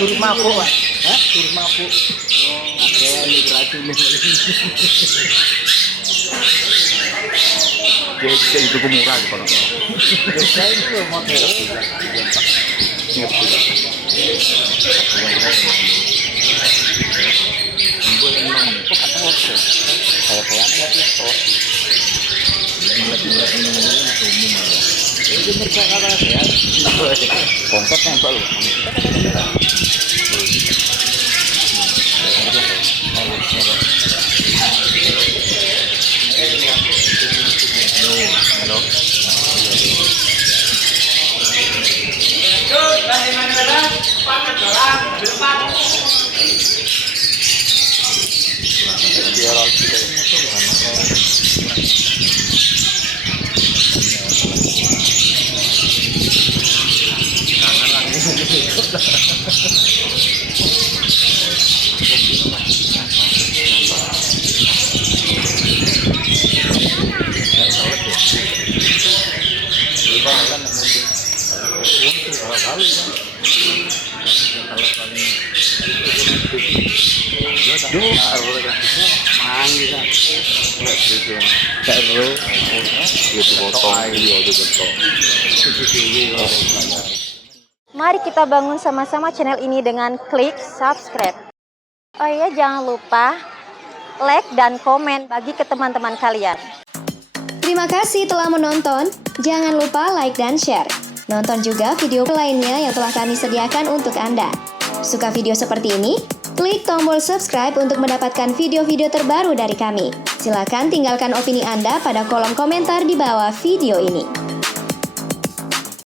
Turut mabuk, Pak. Hah? Turut mabuk. Ada racun. Dia itu murah di kono. Biasa itu model. timur ke arah ya. Bongkar nembak loh. Mari kita bangun sama-sama channel ini dengan klik subscribe. Oh iya, jangan lupa like dan komen bagi ke teman-teman kalian. Terima kasih telah menonton. Jangan lupa like dan share. Nonton juga video lainnya yang telah kami sediakan untuk Anda. Suka video seperti ini? Klik tombol subscribe untuk mendapatkan video-video terbaru dari kami. Silakan tinggalkan opini Anda pada kolom komentar di bawah video ini.